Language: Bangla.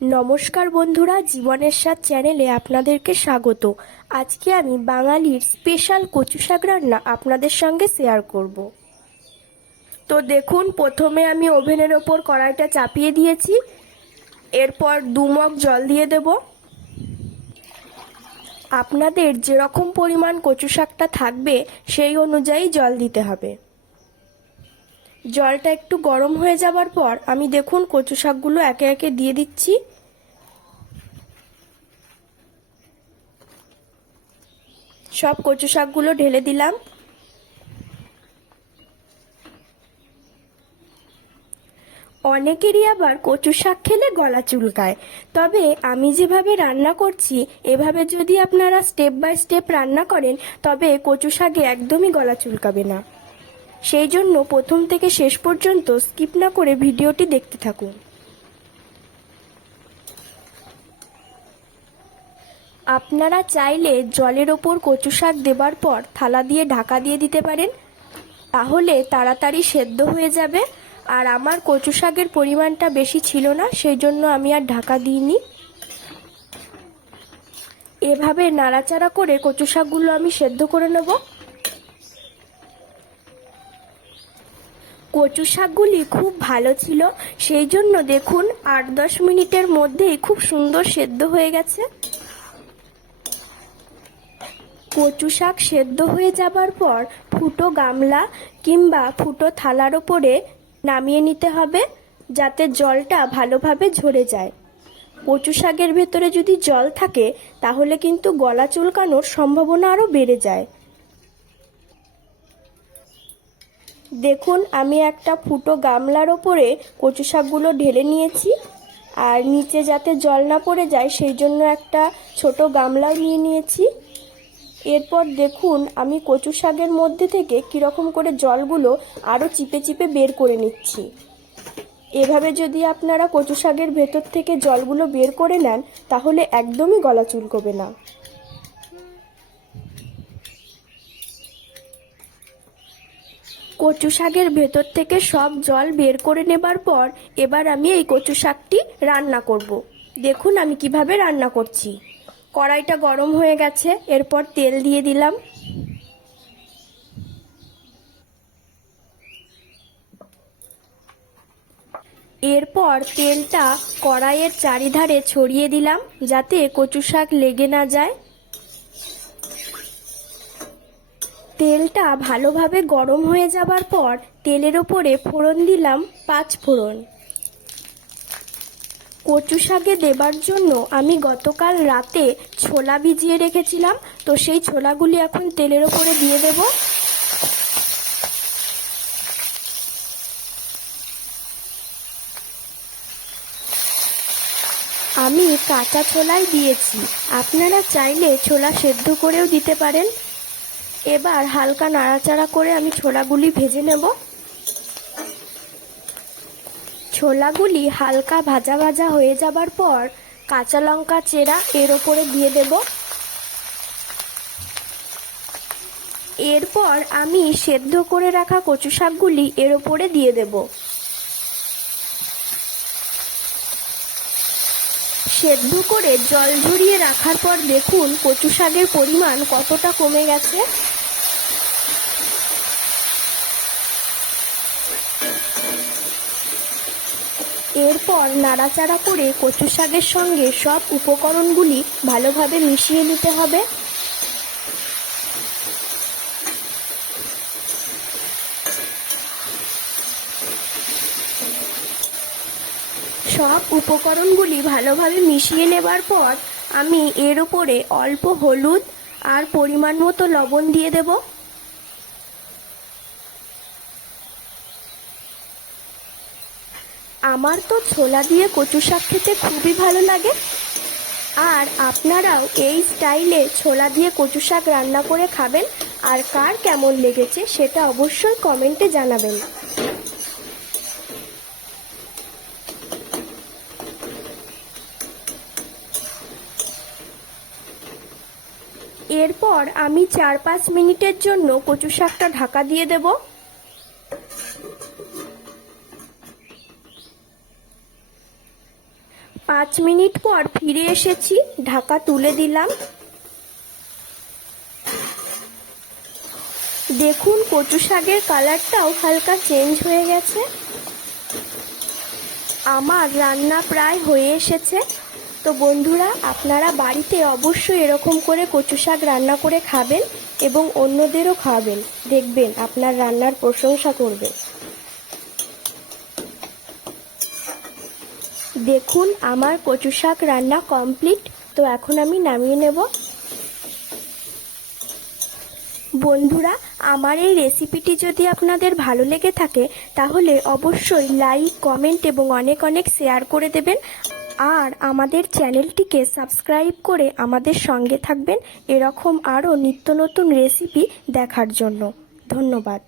নমস্কার বন্ধুরা, জীবনের স্বাদ চ্যানেলে আপনাদেরকে স্বাগত। আজকে আমি বাঙালির স্পেশাল কচু শাক রান্না আপনাদের সঙ্গে শেয়ার করব। তো দেখুন, প্রথমে আমি ওভেনের ওপর কড়াইটা চাপিয়ে দিয়েছি। এরপর দু মগ জল দিয়ে দেব। আপনাদের যেরকম পরিমাণ কচু শাকটা থাকবে, সেই অনুযায়ী জল দিতে হবে। জলটা একটু গরম হয়ে যাবার পর আমি দেখুন কচু শাকগুলো একে একে দিয়ে দিচ্ছি। সব কচু শাকগুলো ঢেলে দিলাম। অনেকেরই আবার কচু শাক খেলে গলা চুলকায়। তবে আমি যেভাবে রান্না করছি, এভাবে যদি আপনারা স্টেপ বাই স্টেপ রান্না করেন, তবে কচু শাকে একদমই গলা চুলকাবে না। সেই জন্য প্রথম থেকে শেষ পর্যন্ত স্কিপ না করে ভিডিওটি দেখতে থাকুন। আপনারা চাইলে জলের ওপর কচু শাক দেবার পর থালা দিয়ে ঢাকা দিয়ে দিতে পারেন। তাহলে তাড়াতাড়ি সেদ্ধ হয়ে যাবে। আর আমার কচু শাকের পরিমাণটা বেশি ছিল না, সেই জন্য আমি আর ঢাকা দিইনি। এভাবে নাড়াচাড়া করে কচু শাকগুলো আমি সেদ্ধ করে নেব। কচু শাকগুলি খুব ভালো ছিল। সেই জন্য দেখুন, আট দশ মিনিটের মধ্যেই খুব সুন্দর সেদ্ধ হয়ে গেছে। কচু শাক সেদ্ধ হয়ে যাবার পর ফুটো গামলা কিংবা ফুটো থালার ওপরে নামিয়ে নিতে হবে, যাতে জলটা ভালোভাবে ঝরে যায়। কচু শাকের ভেতরে যদি জল থাকে, তাহলে কিন্তু গলা চুলকানোর সম্ভাবনা আরও বেড়ে যায়। দেখুন, আমি একটা ফুটো গামলার ওপরে কচু শাকগুলো ঢেলে নিয়েছি। আর নিচে যাতে জল না পড়ে যায়, সেই জন্য একটা ছোট গামলাও নিয়ে নিয়েছি। এরপর দেখুন, আমি কচু শাকের মধ্যে থেকে কীরকম করে জলগুলো আরও চিপে চিপে বের করে নিচ্ছি। এভাবে যদি আপনারা কচু শাকের ভেতর থেকে জলগুলো বের করে নেন, তাহলে একদমই গলা চুলকবে না। কচু শাকের ভেতর থেকে সব জল বের করে নেবার পর এবার আমি এই কচু শাকটি রান্না করব। দেখুন আমি কীভাবে রান্না করছি। কড়াইটা গরম হয়ে গেছে, এরপর তেল দিয়ে দিলাম। এরপর তেলটা কড়াইয়ের চারিধারে ছড়িয়ে দিলাম, যাতে কচু শাক লেগে না যায়। তেলটা ভালোভাবে গরম হয়ে যাবার পর তেলের ওপরে ফোড়ন দিলাম পাঁচ ফোড়ন। কচু শাকে দেবার জন্য আমি গতকাল রাতে ছোলা ভিজিয়ে রেখেছিলাম, তো সেই ছোলাগুলি এখন তেলের ওপরে দিয়ে দেব। আমি কাঁচা ছোলাই দিয়েছি, আপনারা চাইলে ছোলা সেদ্ধ করেও দিতে পারেন। এবার হালকা নাড়াচাড়া করে আমি ছোলাগুলি ভেজে নেব। ছোলাগুলি হালকা ভাজা ভাজা হয়ে যাবার পর কাঁচা লঙ্কা চেরা এর ওপরে দিয়ে দেব। এরপর আমি সেদ্ধ করে রাখা কচু শাকগুলি এর ওপরে দিয়ে দেব। সেদ্ধ করে জল ঝরিয়ে রাখার পর দেখুন কচু শাকের পরিমাণ কতটা কমে গেছে। এরপর নাড়াচাড়া করে কচু শাকের সঙ্গে সব উপকরণগুলি ভালোভাবে মিশিয়ে নিতে হবে। সব উপকরণগুলি ভালোভাবে মিশিয়ে নেবার পর আমি এর উপরে অল্প হলুদ আর পরিমাণ মতো লবণ দিয়ে দেবো। আমার তো ছোলা দিয়ে কচু শাক খেতে খুবই ভালো লাগে। আর আপনারাও এই স্টাইলে ছোলা দিয়ে কচু শাক রান্না করে খাবেন, আর কার কেমন লেগেছে সেটা অবশ্যই কমেন্টে জানাবেন। এরপর আমি চার পাঁচ মিনিটের জন্য কচু শাকটা ঢাকা দিয়ে দেবো। পাঁচ মিনিট পর ফিরে এসেছি, ঢাকা তুলে দিলাম। দেখুন, কচু শাকের কালারটাও হালকা চেঞ্জ হয়ে গেছে। আমার রান্না প্রায় হয়ে এসেছে। তো বন্ধুরা, আপনারা বাড়িতে অবশ্যই এরকম করে কচু শাক রান্না করে খাবেন এবং অন্যদেরও খাওয়াবেন। দেখবেন, আপনার রান্নার প্রশংসা করবে। দেখুন, আমার কচু শাক রান্না কমপ্লিট তো এখন আমি নামিয়ে নেব। বন্ধুরা, আমার এই রেসিপিটি যদি আপনাদের ভালো লেগে থাকে, তাহলে অবশ্যই লাইক কমেন্ট এবং অনেক অনেক শেয়ার করে দেবেন। আর আমাদের চ্যানেলটিকে সাবস্ক্রাইব করে আমাদের সঙ্গে থাকবেন এরকম আরও নিত্য নতুন রেসিপি দেখার জন্য। ধন্যবাদ।